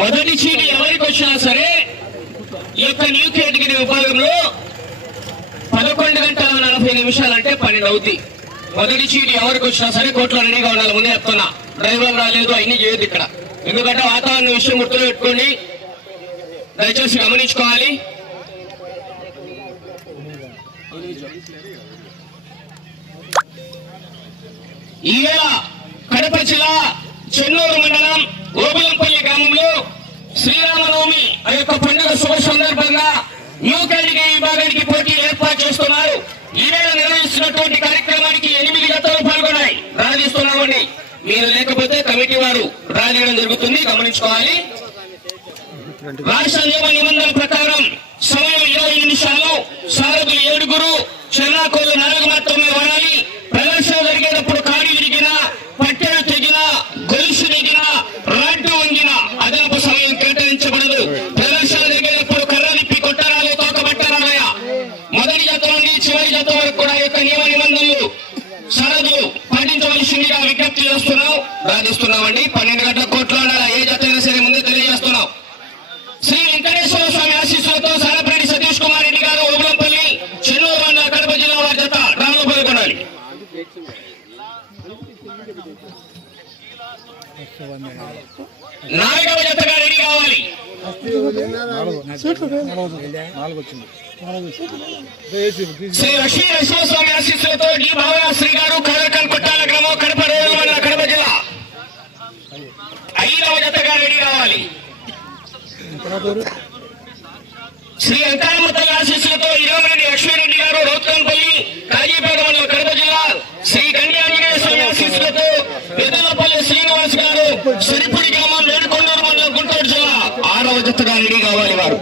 మొదటి సీటు ఎవరికి వచ్చినా సరే ఈ యొక్క న్యూ కేటగిరీ విభాగంలో పదకొండు గంటల నలభై నిమిషాలు అంటే పన్నెండు అవుతాయి మొదటి సీటు ఎవరికి వచ్చినా సరే కోట్లో రెడీగా ఉండాలి ముందే చెప్తున్నా. డ్రైవర్ రాలేదు అన్ని చేయదు ఇక్కడ. ఎందుకంటే వాతావరణ విషయం గుర్తులో పెట్టుకోండి దయచేసి గమనించుకోవాలి. ఈవేళ కడప జిల్లా చెన్నూరు మండలం ఓబులంపల్లి గ్రామంలో శ్రీరామనవమి ఆ యొక్క పండుగ శుభ సందర్భంగా న్యూ కేటగిరీ విభాగానికి పోటీ ఏర్పాటు చేస్తున్నారు. ఈవేళ నిర్వహిస్తున్నటువంటి కార్యక్రమానికి ఎనిమిది గతలు పాల్గొన్నాయి. రాధిస్తున్నామండి మీరు లేకపోతే కమిటీ వారు రాజీయడం జరుగుతుంది. గమనించుకోవాలి. రాష్ట్ర నియమ నిబంధనల ప్రకారం సమయం ఇరవై నిమిషాలు. సారథులు ఏడుగురు చెన్నాకోలు నాలుగు మాత్రమే వాడాలి ప్రదర్శన జరిగేటప్పుడు కాడి విరిగిన పట్టెన తెగిన గొలుసు దిగిన రాడ్డు వంగిన అదనపు సమయం కేటాయించబడదు ప్రదర్శన జరిగేటప్పుడు కర్ర నిప్పి కొట్టరాలు తోకబట్టరాలయ మొదటి జత నుండి చివరి జత వరకు కూడా ఈ యొక్క నియమ నిబంధనలు సరదులు పాటించవలసిందిగా విజ్ఞప్తి చేస్తున్నాం ప్రార్థిస్తున్నామండి పన్నెండు గంటల కోట్లు ఏ జత అయినా సరే ముందే తెలియజేస్తున్నాం శ్రీ వెంకటేశ్వర స్వామి ఆశీస్సులతో సాలపరెడ్డి సతీష్ కుమార్ రెడ్డి గారు ఓబులంపల్లి చెన్నూరు మండల కడప జిల్లా వారి జత డ్రాలో పాల్గొనాలి నాలుగవ జతగా రెడీ కావాలి. శ్రీ లక్ష్మీ నరసింహస్వామి ఆశీస్సులతో డి భావనాశ్రీ గారు కాలకల్ కొట్టాల గ్రామం కడప మండల కడప జిల్లా. ఐదవ జతగా రెడీ కావాలి. శ్రీ అంకారమతల ఆశీస్సులతో ఇరవరెడ్డి లక్ష్మీరెడ్డి గారు రోత్కంపల్లి కాజీపేట మండల కడప జిల్లా. శ్రీ కన్యాంజనేయ స్వామి ఆశీస్సులతో సిరిపుడి గ్రామం వేడుకొండూరు మండలం గుంటూరు జిల్లా. ఆరవ జతగా రెడీ కావాలి వారు.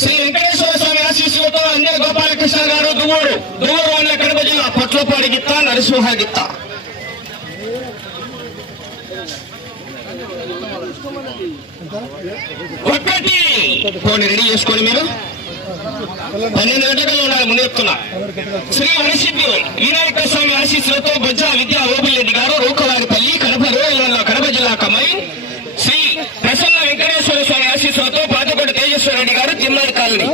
శ్రీ వెంకటేశ్వర స్వామి ఆశీస్సులతో అన్య గోపాలకృష్ణ గారు దువ్వూరు. దువ్వూరు మండల కడప జిల్లా పొట్లపాడి గిత్త నరసింహ గిత్త. ఒకటి పోనీ రెడీ చేసుకోండి మీరు. పన్నెండు గంటలు ఉండాలి ముందు చెప్తున్నా. శ్రీ వనసిద్ధి వినాయక స్వామి ఆశీస్సులతో బొజ్జా విద్యా ఓపిరెడ్డి గారు రూకవారిపల్లి కడప రూరల్ కడప జిల్లా కమై శ్రీ ప్రసన్న వెంకటేశ్వర స్వామి ఆశీస్సులతో పాతకోట తేజస్వర రెడ్డి గారు తిమ్మడి కాలనీ.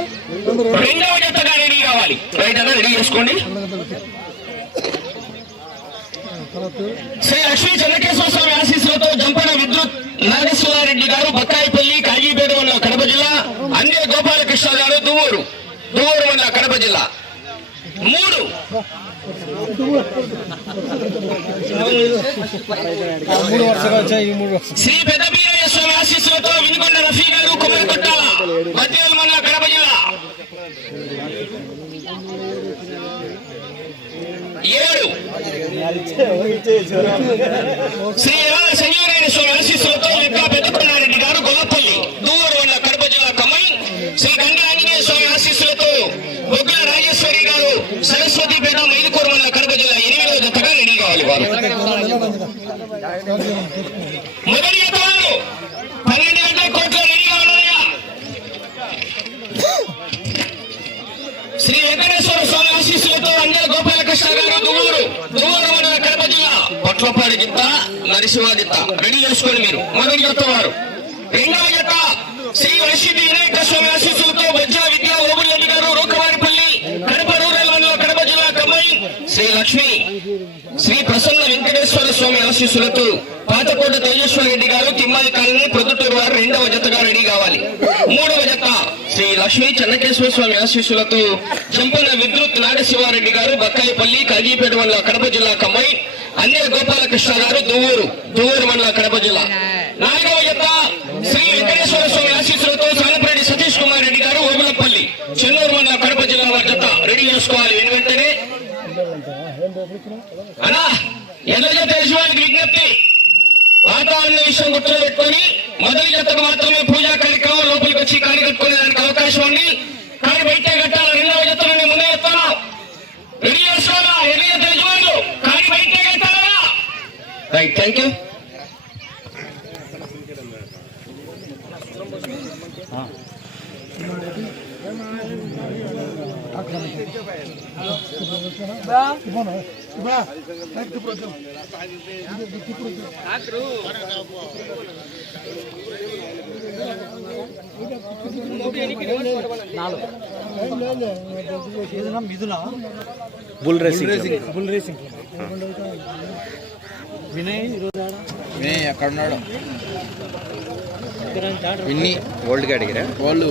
రెండవ జతగా రెడీ కావాలి. రైట్ అన్న రెడీ చేసుకోండి. శ్రీ లక్ష్మీ చెన్నకేశ్వర స్వామి ఆశీస్సులతో జంపన విద్యుత్ నాగేశ్వరారెడ్డి గారు బక్కాయిపల్లి కాజీపేట మండల కడప జిల్లా అందే గోపాలకృష్ణ గారు దువ్వూరు దువ్వూరు మండల కడప జిల్లా మూడు. శ్రీ పెద్దపీరయ్య స్వామి ఆశీస్సులతో వినుకొండ రఫీ గారు కుమ్మరి కొట్టాల మధ్యవేలు మండల కడప జిల్లా. ఏడు. శ్రీ సంజీవరాయణ స్వామి ఆశీస్సులతో లెక్క పెద్దకొండారెడ్డి గారు గొల్లపల్లి దూవూరు మండల కడప జిల్లా కమ్మై శ్రీ గంగా ఆంజనేయ స్వామి ఆశీస్సులతో బొగ్గల రాజేశ్వరి గారు సరస్వతిపేట మైదుకూరు మండల కడప జిల్లా ఎనిమిదవ జతగా రెడీ కావాలి వారు మొదటి వారు పన్నెండు గంటల కోట్ల రెడీగా ఉన్నాయా శ్రీ వెంకటేశ్వర స్వామి ఆశీస్సులతో అందరు గోపాలకృష్ణ గారు దువ్వూరు దువ్వూరు మండల కడప జిల్లా పొట్లపాడి గిత్త నరసింహ గిత్త రెడీ చేసుకోండి మీరు. మొదటి జత వారు. రెండవ జత శ్రీ వశిద్ధి వినాయక స్వామి ఆశీస్సులతో బొజ్జా విద్యా ఓబుల్రెడ్డి గారు రూకవారిపల్లి కడప రూరల్ మండల కడప జిల్లా కమ్మై శ్రీ లక్ష్మి శ్రీ ప్రసన్న వెంకటేశ్వర స్వామి ఆశీస్సులతో పాతకోట తేజేశ్వర రెడ్డి గారు తిమ్మాయి కాలనీ ప్రొద్దుటూరు వారు రెండవ జతగా రెడీ కావాలి. మూడవ జత శ్రీ లక్ష్మీ చెన్నకేశ్వర స్వామి ఆశీస్సులతో చంపన విద్యుత్ నాగశివారెడ్డి గారు బక్కాయిపల్లి కాజీపేట మండల కడప జిల్లా కమ్మై అన్య గోపాలకృష్ణ గారు దువ్వూరు దువ్వూరు మండల కడప జిల్లా. నాలుగవ జత శ్రీ వెంకటేశ్వర స్వామి ఆశీస్సులతో సాలపరెడ్డి సతీష్ కుమార్ రెడ్డి గారు ఓబులపల్లి చెన్నూరు మండల కడప జిల్లా వారి జత రెడీ చేసుకోవాలి. వెను వెంటనే ఎదురు విషయం గుర్తులో పెట్టుకొని మొదటి జతకు మాత్రమే పూజా కార్యక్రమం లోపలికి వచ్చి కాని కట్టుకునే దానికి అవకాశం ఉంది. కానీ బయటే కట్టాలి రెండవ జత నుండి ముందే చెప్తాను. రెడీ చేసుకోవాలా ఎదురు జత యజమానులు. కానీ బయటే కట్టాలా right thank you Mithuna bull racing bull racing Vinay ఈరోజు ఆడ ఎక్కడ ఉన్నాడు ఇద్దరు ఇన్ని ఓల్డ్ గా అడిగిరా వాళ్ళు